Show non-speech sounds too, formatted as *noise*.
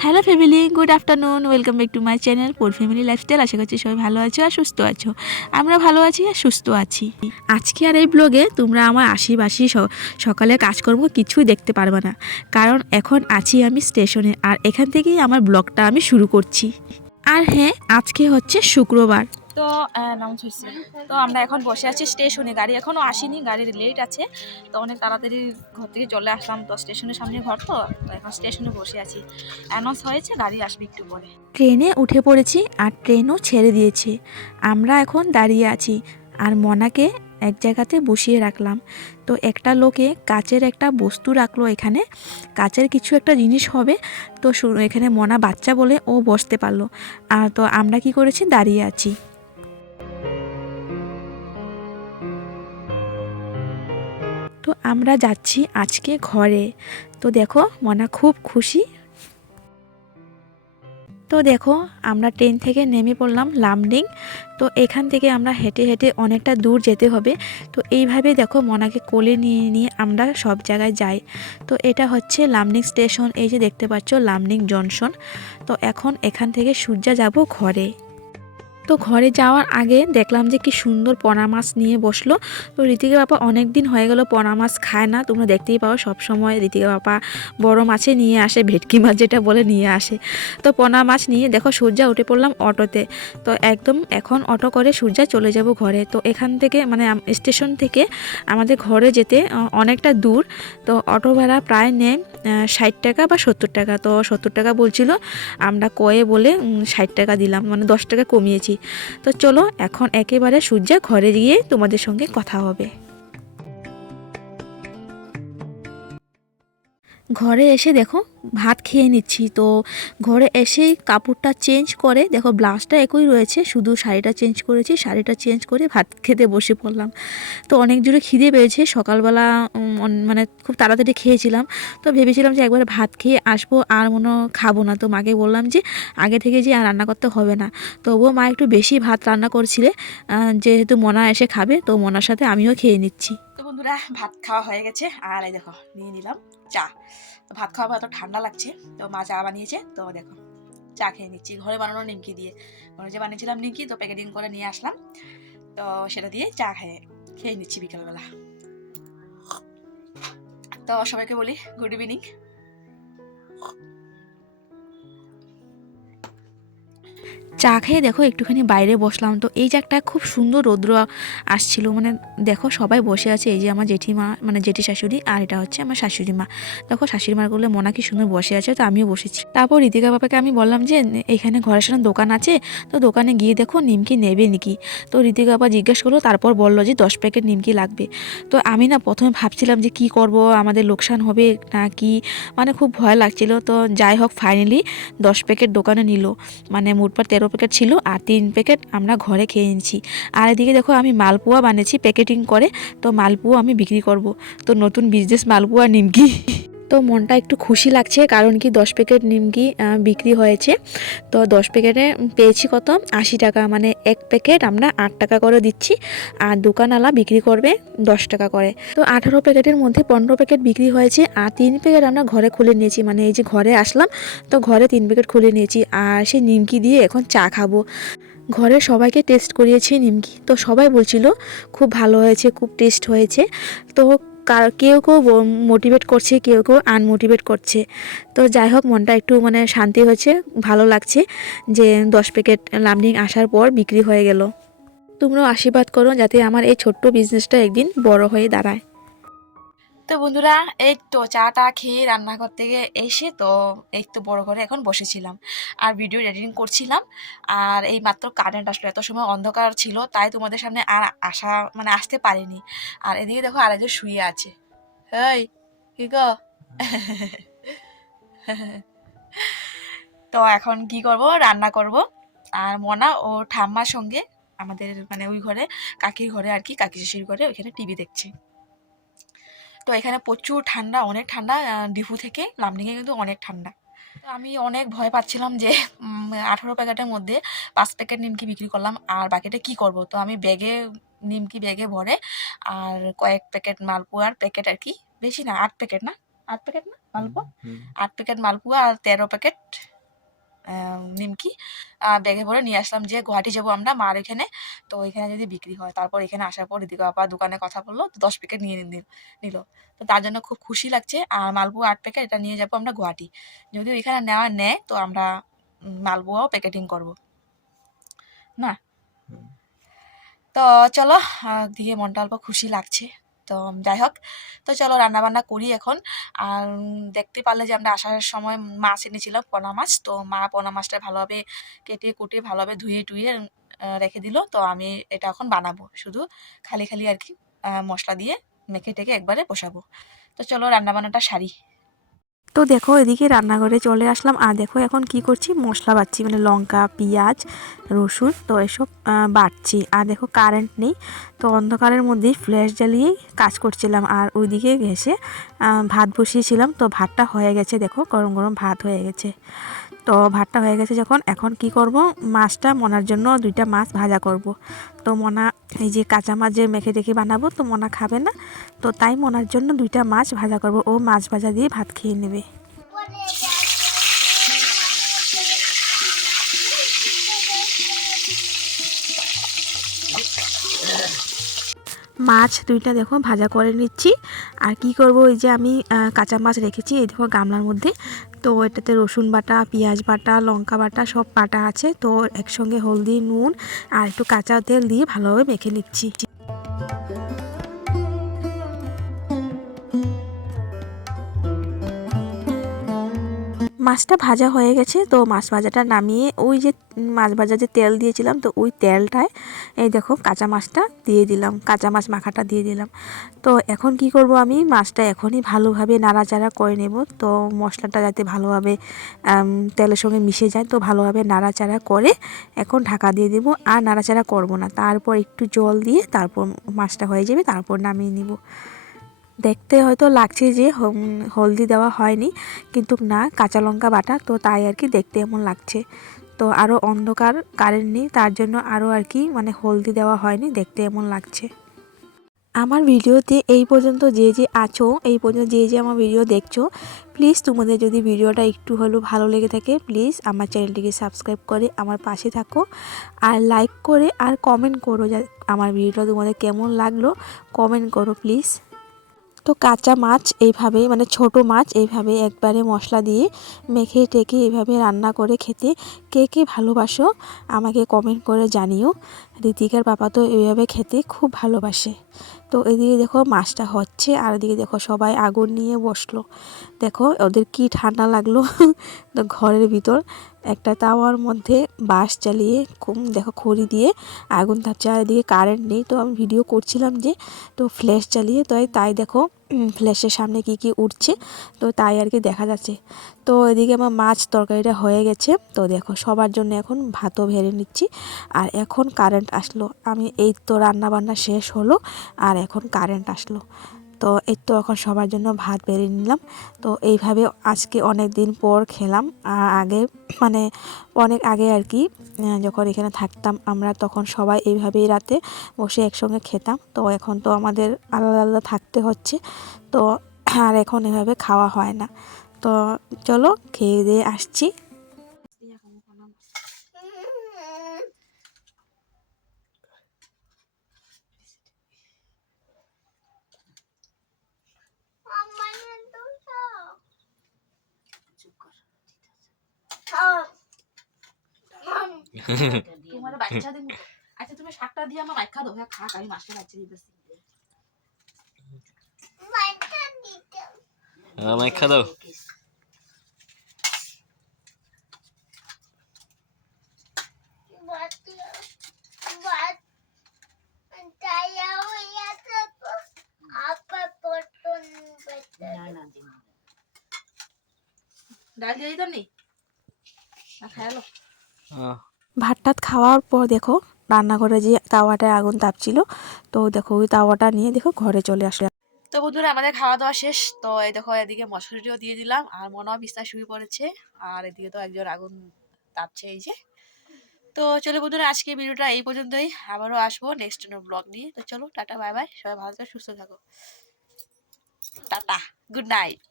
Hello family, good afternoon, welcome back to my channel pour family lifestyle. আশা করছি সবাই ভালো আছো আর সুস্থ আছো। আমরা ভালো আছি আর সুস্থ আছি। আজকে আর এই ব্লগে তোমরা আমার আশিবাসি সকালে কাজকর্ম কিছুই দেখতে পারবে না। কারণ এখন আছি আমি স্টেশনে আর এখান থেকেই আমার ব্লগটা আমি শুরু করছি। আর হ্যাঁ আজকে হচ্ছে শুক্রবার। তো অ্যানাউন্স হয়েছে। তো আমরা এখন বসে আছি স্টেশনে গাড়ি এখনও আসেনি, গাড়ির লেট আছে। তো অনেক তাড়াতাড়ি ঘর থেকে চলে আসলাম তো স্টেশনের সামনে ঘর তো। তো এখন স্টেশনে বসে আছি। অ্যানাউন্স হয়েছে, গাড়ি আসবে একটু পরে। ট্রেনে উঠে পড়েছি আর ট্রেনও ছেড়ে দিয়েছে। আমরা এখন দাঁড়িয়ে আছি আর মনাকে এক জায়গাতে বসিয়ে রাখলাম। তো একটা লোকে কাচের একটা বস্তু রাখল এখানে। কাচের কিছু একটা জিনিস হবে। তো এখানে মনা বাচ্চা বলে ও বসতে পারল। আর তো আমরা কি করেছি? দাঁড়িয়ে আছি। তো আমরা যাচ্ছি আজকে ঘরে। তো দেখো, মনা খুব খুশি। তো দেখো, আমরা ট্রেন থেকে নেমে পড়লাম লামডিং। তো এখান থেকে আমরা হেঁটে হেঁটে অনেকটা দূর যেতে হবে। তো এইভাবে দেখো, মনাকে কোলে নিয়ে নিয়ে আমরা সব জায়গায় যাই। তো এটা হচ্ছে লামডিং স্টেশন। এই যে দেখতে পাচ্ছ, লামডিং জংশন। তো এখন এখান থেকে সূর্যা যাব ঘরে। তো ঘরে যাওয়ার আগে দেখলাম যে কি সুন্দর পোনা মাছ নিয়ে বসল। তো ঋতিকা বাপা অনেক দিন হয়ে গেল পোনা মাছ খায় না। তোমরা দেখতেই পাও সব সময় ঋতিকা বাপা বড় মাছে নিয়ে আসে, ভেটকি মাছ যেটা বলে নিয়ে আসে। তো পোনা মাছ নিয়ে দেখো সূর্যা উঠে পড়লাম অটোতে। তো একদম এখন অটো করে সূর্যা চলে যাব ঘরে। তো এখান থেকে মানে স্টেশন থেকে আমাদের ঘরে যেতে অনেকটা দূর। তো অটো ভাড়া প্রায় নেয় ষাট টাকা বা সত্তর টাকা। তো সত্তর টাকা বলছিল, আমরা কয়ে বলে ষাট টাকা দিলাম। মানে দশ টাকা কমিয়েছি। তো চলো এখন একেবারে সূর্যা ঘরে গিয়ে তোমাদের সঙ্গে কথা হবে। ঘরে এসে দেখো ভাত খেয়ে নিচ্ছি। তো ঘরে এসেই কাপড়টা চেঞ্জ করে, দেখো ব্লাউজটা একই রয়েছে, শুধু শাড়িটা চেঞ্জ করেছি, শাড়িটা চেঞ্জ করে ভাত খেতে বসে পড়লাম। তো অনেক জোরে খিদে পেয়েছে, সকালবেলা মানে খুব তাড়াতাড়ি খেয়েছিলাম। তো ভেবেছিলাম যে একবার ভাত খেয়ে আসব, আর মনে খাব না। তো মাকে বললাম যে আগে থেকে যে আর রান্না করতে হবে না। তবুও মা একটু বেশি ভাত রান্না করছিলে যেহেতু মনা এসে খাবে, তো মনার সাথে আমিও খেয়ে নিচ্ছি। তো বন্ধুরা, ভাত খাওয়া হয়ে গেছে। আর এই দেখো, নিয়ে নিলাম। চা। ভাত খাওয়া এত ঠান্ডা লাগছে, তো মা চা বানিয়েছে, তো দেখো, চা খেয়ে নিচ্ছি। ঘরে বানানো নিমকি দিয়ে। ঘরে যে বানিয়েছিলাম নিমকি, তো প্যাকেটিং করে নিয়ে আসলাম। তো সেটা দিয়ে চা খেয়ে খেয়ে নিচ্ছি বিকালবেলা। তো সবাইকে বলি, গুড ইভিনিং। চা খেয়ে দেখো একটুখানি বাইরে বসলাম। তো এই যে একটা খুব সুন্দর রৌদ্র আসছিল মানে দেখো সবাই বসে আছে, এই যে আমার জেঠিমা মানে জেঠি শাশুড়ি আর এটা হচ্ছে আমার শাশুড়ি মা। দেখো শাশুড়ি মার করলে মনা কি সুন্দর বসে আছে? তো আমিও বসেছি। তারপর ঋতিকা বাবাকে আমি বললাম যে, এখানে ঘরের সামনে দোকান আছে, তো দোকানে গিয়ে দেখো নিমকি নেবে নাকি? তো ঋতিকা বাবা জিজ্ঞেস করল, তারপর বলল যে, দশ প্যাকেট নিমকি লাগবে। তো আমি না প্রথমে ভাবছিলাম যে, কি করব? আমাদের লোকসান হবে না কি? মানে খুব ভয় লাগছিল। তো যাই হোক ফাইনালি দশ প্যাকেট দোকানে নিল। মানে মোটপাট তেরো প্যাকেট ছিল আর তিন প্যাকেট আমরা ঘরে খেয়ে নিচ্ছি আর এদিকে দেখো আমি মালপোয়া বানিয়েছি প্যাকেটিং করে, তো মালপোয়া আমি বিক্রি করব। তো নতুন বিজনেস মালপোয়া নিমকি। তো মনটা একটু খুশি লাগছে, কারণ কি দশ প্যাকেট নিমকি বিক্রি হয়েছে। তো দশ প্যাকেটে পেয়েছি কত? আশি টাকা মানে এক প্যাকেট আমরা আট টাকা করে দিচ্ছি। আর দোকানওয়ালা বিক্রি করবে দশ টাকা করে। তো আঠারো প্যাকেটের মধ্যে পনেরো প্যাকেট বিক্রি হয়েছে। আর তিন প্যাকেট আমরা ঘরে খুলে নিয়েছি মানে এই যে ঘরে আসলাম, তো ঘরে তিন প্যাকেট খুলে নিয়েছি। আর সেই নিমকি দিয়ে এখন চা খাব। ঘরে সবাইকে টেস্ট করিয়েছি নিমকি। তো সবাই বলছিল, খুব ভালো হয়েছে, খুব টেস্ট হয়েছে। তো কার- কেউ কেউ মোটিভেট করছে, কেউ কেউ আনমোটিভেট করছে। তো যাই হোক, মনটা একটু মানে শান্তি হয়েছে, ভালো লাগছে যে দশ প্যাকেট লামডিং আসার পর বিক্রি হয়ে গেল। তোমরাও আশীর্বাদ করো যাতে আমার এই ছোট্ট বিজনেসটা একদিন বড় হয়ে দাঁড়ায়। তো বন্ধুরা, এই তো চাটা খেয়ে রান্নাঘর থেকে এসে তো এই তো বড় ঘরে এখন বসেছিলাম। আর ভিডিও এডিটিং করছিলাম। আর এই মাত্র কারেন্ট আসলো। এত সময় অন্ধকার ছিল, তাই তোমাদের সামনে আর আসা মানে আসতে পারিনি। আর এদিকে দেখো আরেকজন শুয়ে আছে। এই, কি গো? তো এখন কি করব? রান্না করব। আর মনা ও ঠাম্মার সঙ্গে আমাদের মানে ওই ঘরে, কাকির ঘরে আর কি, কাকি শাশুড়ির ঘরে ওইখানে টিভি দেখছে। তো এখানে প্রচুর ঠান্ডা অনেক ঠান্ডা ডিফু থেকে লামডিংয়ে কিন্তু অনেক ঠান্ডা। তো আমি অনেক ভয় পাচ্ছিলাম যে আঠারো প্যাকেটের মধ্যে পাঁচ প্যাকেট নিমকি বিক্রি করলাম আর বাকিটা কি করব? তো আমি ব্যাগে নিমকি ব্যাগে ভরে আর কয়েক প্যাকেট মালপোয়ার প্যাকেট আর কি বেশি না আট প্যাকেট না? আট প্যাকেট না মালপোয়া? আট প্যাকেট মালপোয়া আর তেরো প্যাকেট নিমকি ব্যাগে ভরে নিয়ে আসলাম যে গুয়াহাটি যাব আমরা মার এখানে। তো এখানে যদি বিক্রি হয় তারপর এখানে আসার পর দিদিকে বাবা দোকানে কথা বলল তো দশ প্যাকেট নিয়ে নিল নিল। তো তার জন্য খুব খুশি লাগছে। আর মালপোয়া আট প্যাকেট এটা নিয়ে যাব আমরা গুয়াহাটি। যদি এখানে নেওয়া নেয় তো আমরা মালপোয়াও প্যাকেটিং করব। না? তো চলো দিয়ে মনটা অল্প খুশি লাগছে। তো যাই হোক, তো চলো রান্না বান্না করি এখন। আর দেখতে পারলে যে আমরা আসার সময় মাছ এনেছিলাম পোনা মাছ, তো মা পোনা মাছটা ভালোভাবে কেটে কুটে ভালোভাবে ধুয়ে টুয়ে রেখে দিল। তো আমি এটা এখন বানাবো শুধু খালি খালি আর কি মশলা দিয়ে মেখে টেকে একবারে বসাবো। তো চলো রান্না বান্নাটা সারি। তো দেখো এদিকে রান্নাঘরে চলে আসলাম। আর দেখো এখন কি করছি? মশলা বাটছি মানে লঙ্কা, পেঁয়াজ, রসুন, তো এসব বাটছি। আর দেখো কারেন্ট নেই, তো অন্ধকারের মধ্যেই ফ্ল্যাশ জ্বালিয়েই কাজ করছিলাম। আর ওইদিকে ঘেসে ভাত বসিয়েছিলাম, তো ভাতটা হয়ে গেছে দেখো, গরম গরম ভাত হয়ে গেছে। তো ভাতটা হয়ে গেছে যখন, এখন কি করব? মাছটা মনার জন্য দুইটা মাছ ভাজা করব। তো মনা এই যে কাঁচা মাছ যে মেখে টেখে বানাবো, তো মনা খাবে না। তো তাই মনার জন্য দুইটা মাছ ভাজা করব। ও মাছ ভাজা দিয়ে ভাত খেয়ে নেবে। মাছ দুইটা দেখো ভাজা করে নিচ্ছি। আর কি করব? ওই যে আমি কাঁচা মাছ রেখেছি, এই দেখো গামলার মধ্যে। তো এটাতে রসুন বাটা, পেঁয়াজ বাটা, লঙ্কা বাটা সব বাটা আছে। তো একসঙ্গে হলদি, নুন আর একটু কাঁচা তেল দিয়ে ভালোভাবে মেখে নিচ্ছি। মাছটা ভাজা হয়ে গেছে, তো মাছ ভাজাটা নামিয়ে ওই যে মাছ ভাজা যে তেল দিয়েছিলাম, তো ওই তেলটায় এই দেখো কাঁচা মাছটা দিয়ে দিলাম, কাঁচা মাছ মাখাটা দিয়ে দিলাম। তো এখন কি করব আমি? মাছটা এখনই ভালোভাবে নাড়াচাড়া করে নেব, তো মশলাটা যাতে ভালোভাবে তেলের সঙ্গে মিশে যায়, তো ভালোভাবে নাড়াচাড়া করে এখন ঢাকা দিয়ে দেবো। আর নাড়াচাড়া করব না, তারপর একটু জল দিয়ে তারপর মাছটা হয়ে যাবে, তারপর নামিয়ে নিব। দেখতে হয়তো লাগছে যে হলদি দেওয়া হয়নি, কিন্তু না, কাঁচা লঙ্কা বাটা, তো তাই আর কি দেখতে এমন লাগছে। তো আরও অন্ধকার কারেন্ট নেই, তার জন্য আরও আর কি মানে হলদি দেওয়া হয়নি, দেখতে এমন লাগছে। আমার ভিডিওতে এই পর্যন্ত, যে যে আছো, এই পর্যন্ত যে যে আমার ভিডিও দেখছ প্লিজ তোমাদের যদি ভিডিওটা একটু হলেও ভালো লেগে থাকে প্লিজ আমার চ্যানেলটিকে সাবস্ক্রাইব করে আমার পাশে থাকো, আর লাইক করে আর কমেন্ট করো যা আমার ভিডিওটা তোমাদের কেমন লাগল কমেন্ট করো প্লিজ তো কাঁচা মাছ এইভাবে মানে ছোট মাছ এইভাবে একবারে মশলা দিয়ে মেখে টেকে এইভাবে রান্না করে খেতে। কে কে ভালোবাসো, আমাকে কমেন্ট করে জানিও। ঋতিকার বাবা তো এইভাবে খেতে খুব ভালোবাসে। তো এদিকে দেখো মাছটা হচ্ছে, আর এদিকে দেখো সবাই আগুন নিয়ে বসল। দেখো ওদের কি ঠান্ডা লাগল *laughs* ঘরের ভিতর। একটা তাওয়ার মধ্যে বাঁশ চালিয়ে দেখো খড়ি দিয়ে আগুন থাকছে আর এদিকে কারেন্ট নেই। তো আমি ভিডিও করছিলাম যে, তো ফ্ল্যাশ চালিয়ে, তো তাই দেখো ফ্ল্যাশের সামনে কি কি উঠছে, তো তাই আর কি দেখা যাচ্ছে। তো এদিকে আমার মাছ তরকারিটা হয়ে গেছে, তো দেখো সবার জন্য এখন ভাতও ভেড়ে নিচ্ছি। আর এখন কারেন্ট আসলো, আমি এই তো রান্না বান্না শেষ হলো, আর এখন কারেন্ট আসলো। তো এই তো এখন সবার জন্য ভাত বেড়ে নিলাম। তো এইভাবে আজকে অনেক দিন পর খেলাম। আগে মানে অনেক আগে আর কি যখন এখানে থাকতাম আমরা তখন সবাই এইভাবেই রাতে বসে একসঙ্গে খেতাম। তো এখন তো আমাদের আলাদা আলাদা থাকতে হচ্ছে। তো আর এখন এভাবে খাওয়া হয় না। তো চলো খেয়ে দিয়ে আসছি। তোমার বাচ্চাদের মতো। আচ্ছা তুমি শাকটা দিয়ে আমার মাইখা দাও হ্যাঁ খাক আমি মাছটা বাচ্চা দিতেছি। দাও। ডাল দিয়ে দিতাম নি? খায়ালো আহ, ভাত টাত খাওয়ার পর দেখো, রান্নাঘরে যে তাওয়াটায় আগুন তাপছিল, তো দেখো ওই তাওয়াটা নিয়ে দেখো ঘরে চলে আসলে তো বন্ধুরা, আমাদের খাওয়া দাওয়া শেষ। তো এই দেখো, এদিকে মশলাটিও দিয়ে দিলাম, আর মনেও বিস্তার শুয়ে পড়েছে, আর এদিকে তো একজন আগুন তাপছে এই যে। তো চলো বন্ধুরা, আজকে ভিডিওটা এই পর্যন্তই। আবারও আসব নেক্সট ব্লগ নিয়ে। তো চলো, টাটা বাই বাই সবাই ভালো থাকো, সুস্থ থাকো। Tata good night